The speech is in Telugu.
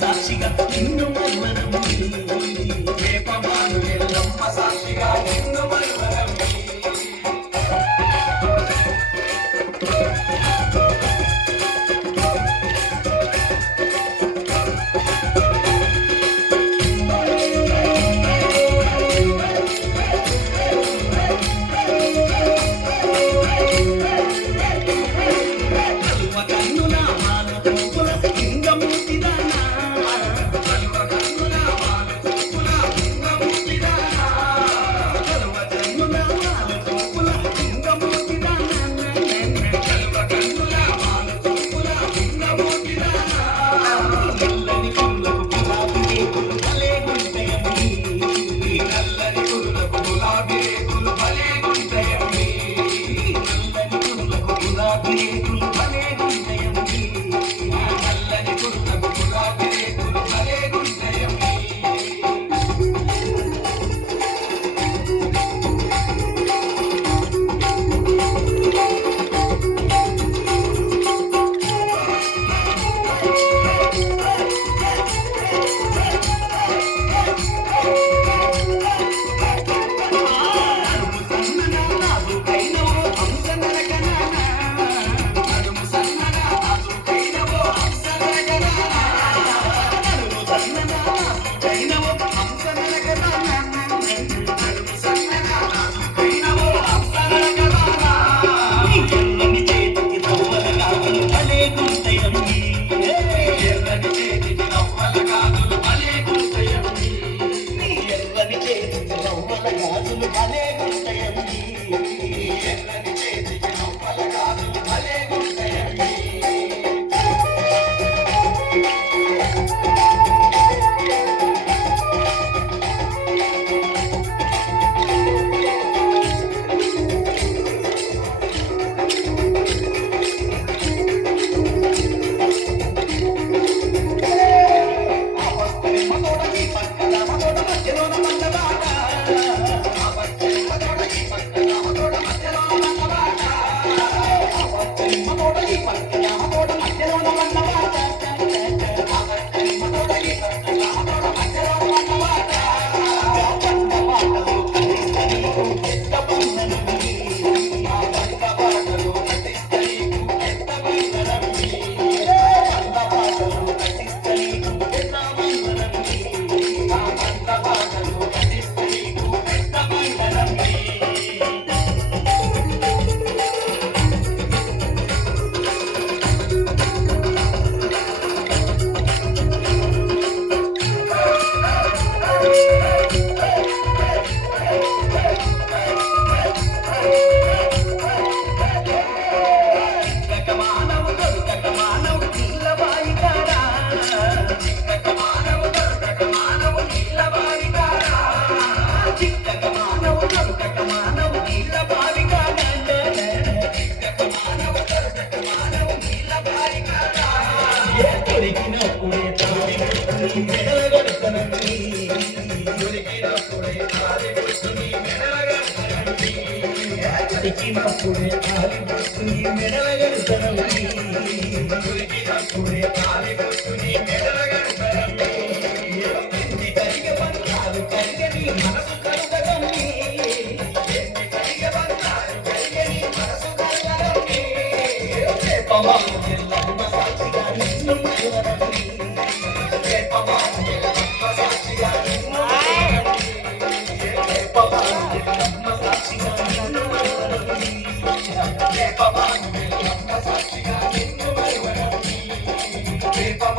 సాక్షిగా నిన్ను మర్మనము వేపమాను ఎల్లమ్మ సాక్షిగా తోటని పక్కన తోట మధ్యలో దొరికినప్పుడే తాది గుర్తుని మెడలగడతనండి దొరికినప్పుడే తాది గుర్తుని మెడలగడతనండి దొరికినప్పుడే తాది గుర్తుని మెడలగడతనండి దొరికినప్పుడే తాది గుర్తుని మెడలగడతనండి ఎన్ని కరిగ బంధాలు కరిగని మనసు కలగదండి ఎన్ని కరిగ బంధాలు కరిగని మనసు కలగదండి పాపమా keep on